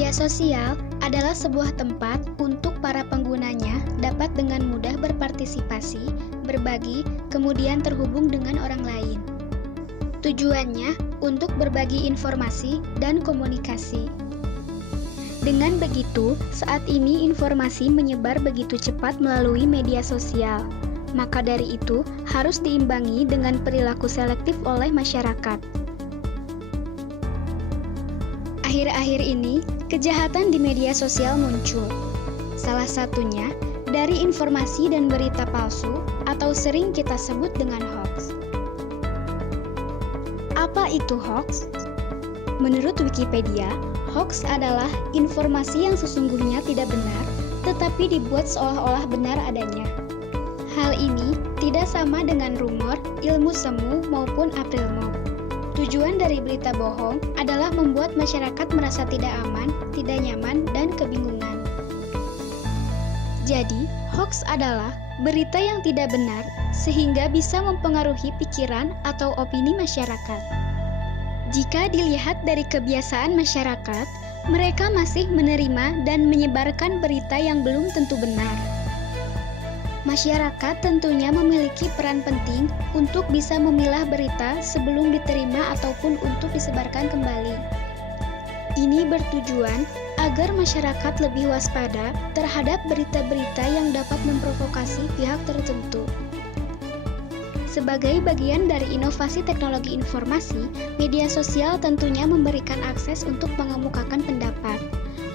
Media sosial adalah sebuah tempat untuk para penggunanya dapat dengan mudah berpartisipasi, berbagi, kemudian terhubung dengan orang lain. Tujuannya untuk berbagi informasi dan komunikasi. Dengan begitu, saat ini informasi menyebar begitu cepat melalui media sosial. Maka dari itu, harus diimbangi dengan perilaku selektif oleh masyarakat. Akhir-akhir ini, kejahatan di media sosial muncul. Salah satunya dari informasi dan berita palsu atau sering kita sebut dengan hoax. Apa itu hoax? Menurut Wikipedia, hoax adalah informasi yang sesungguhnya tidak benar, tetapi dibuat seolah-olah benar adanya. Hal ini tidak sama dengan rumor, ilmu semu, maupun April Mop. Tujuan dari berita bohong adalah membuat masyarakat merasa tidak aman, tidak nyaman, dan kebingungan. Jadi, hoax adalah berita yang tidak benar sehingga bisa mempengaruhi pikiran atau opini masyarakat. Jika dilihat dari kebiasaan masyarakat, mereka masih menerima dan menyebarkan berita yang belum tentu benar. Masyarakat tentunya memiliki peran penting untuk bisa memilah berita sebelum diterima ataupun untuk disebarkan kembali. Ini bertujuan agar masyarakat lebih waspada terhadap berita-berita yang dapat memprovokasi pihak tertentu. Sebagai bagian dari inovasi teknologi informasi, media sosial tentunya memberikan akses untuk mengemukakan pendapat.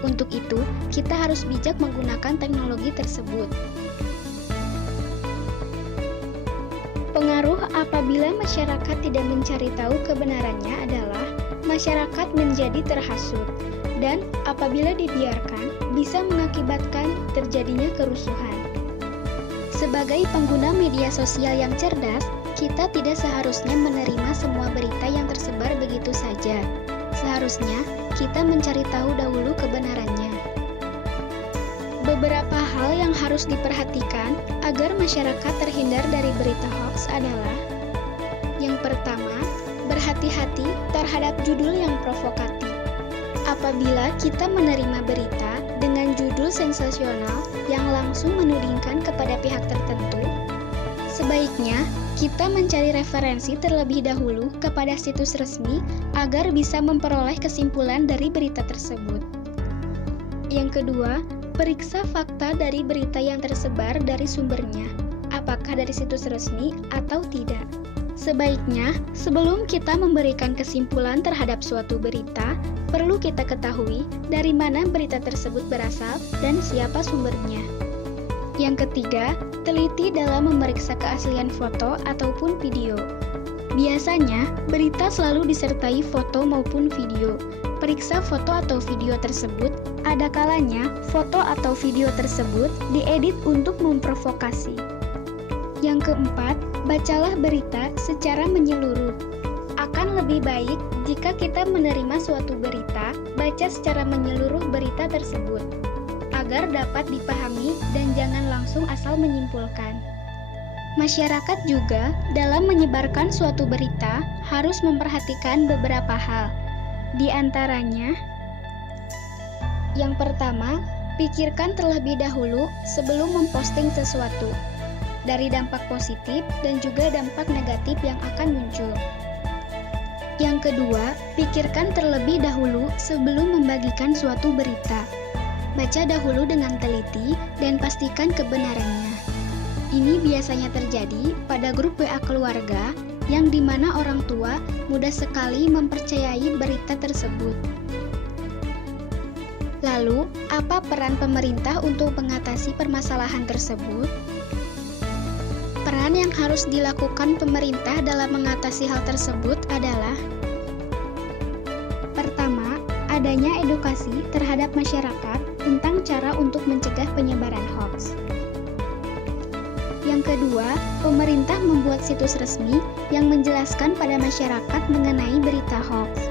Untuk itu, kita harus bijak menggunakan teknologi tersebut. Pengaruh apabila masyarakat tidak mencari tahu kebenarannya adalah masyarakat menjadi terhasut, dan apabila dibiarkan bisa mengakibatkan terjadinya kerusuhan. Sebagai pengguna media sosial yang cerdas, kita tidak seharusnya menerima semua berita yang tersebar begitu saja. Seharusnya kita mencari tahu dahulu kebenarannya. Beberapa hal yang harus diperhatikan agar masyarakat terhindar dari berita hoax adalah: yang pertama, berhati-hati terhadap judul yang provokatif. Apabila kita menerima berita dengan judul sensasional yang langsung menudingkan kepada pihak tertentu, sebaiknya kita mencari referensi terlebih dahulu kepada situs resmi agar bisa memperoleh kesimpulan dari berita tersebut. Yang kedua, periksa fakta dari berita yang tersebar dari sumbernya, apakah dari situs resmi atau tidak. Sebaiknya, sebelum kita memberikan kesimpulan terhadap suatu berita, perlu kita ketahui dari mana berita tersebut berasal dan siapa sumbernya. Yang ketiga, teliti dalam memeriksa keaslian foto ataupun video. Biasanya, berita selalu disertai foto maupun video. Periksa foto atau video tersebut, ada kalanya foto atau video tersebut diedit untuk memprovokasi. Yang keempat, bacalah berita secara menyeluruh. Akan lebih baik jika kita menerima suatu berita, baca secara menyeluruh berita tersebut, agar dapat dipahami dan jangan langsung asal menyimpulkan. Masyarakat juga dalam menyebarkan suatu berita harus memperhatikan beberapa hal. Di antaranya, yang pertama, pikirkan terlebih dahulu sebelum memposting sesuatu, dari dampak positif dan juga dampak negatif yang akan muncul. Yang kedua, pikirkan terlebih dahulu sebelum membagikan suatu berita. Baca dahulu dengan teliti dan pastikan kebenarannya. Ini biasanya terjadi pada grup WA keluarga yang dimana orang tua mudah sekali mempercayai berita tersebut. Lalu, apa peran pemerintah untuk mengatasi permasalahan tersebut? Peran yang harus dilakukan pemerintah dalam mengatasi hal tersebut adalah: pertama, adanya edukasi terhadap masyarakat tentang cara untuk mencegah penyebaran hoax. Yang kedua, pemerintah membuat situs resmi yang menjelaskan pada masyarakat mengenai berita hoax.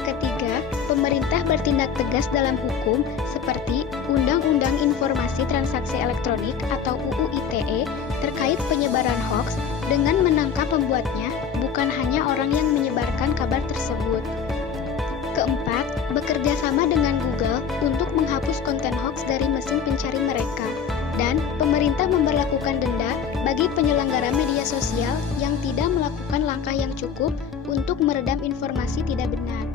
Ketiga, pemerintah bertindak tegas dalam hukum seperti Undang-Undang Informasi Transaksi Elektronik atau UU ITE terkait penyebaran hoax dengan menangkap pembuatnya, bukan hanya orang yang menyebarkan kabar tersebut. Keempat, bekerja sama dengan Google untuk menghapus konten hoax dari mesin pencari mereka. Dan pemerintah memberlakukan denda bagi penyelenggara media sosial yang tidak melakukan langkah yang cukup untuk meredam informasi tidak benar.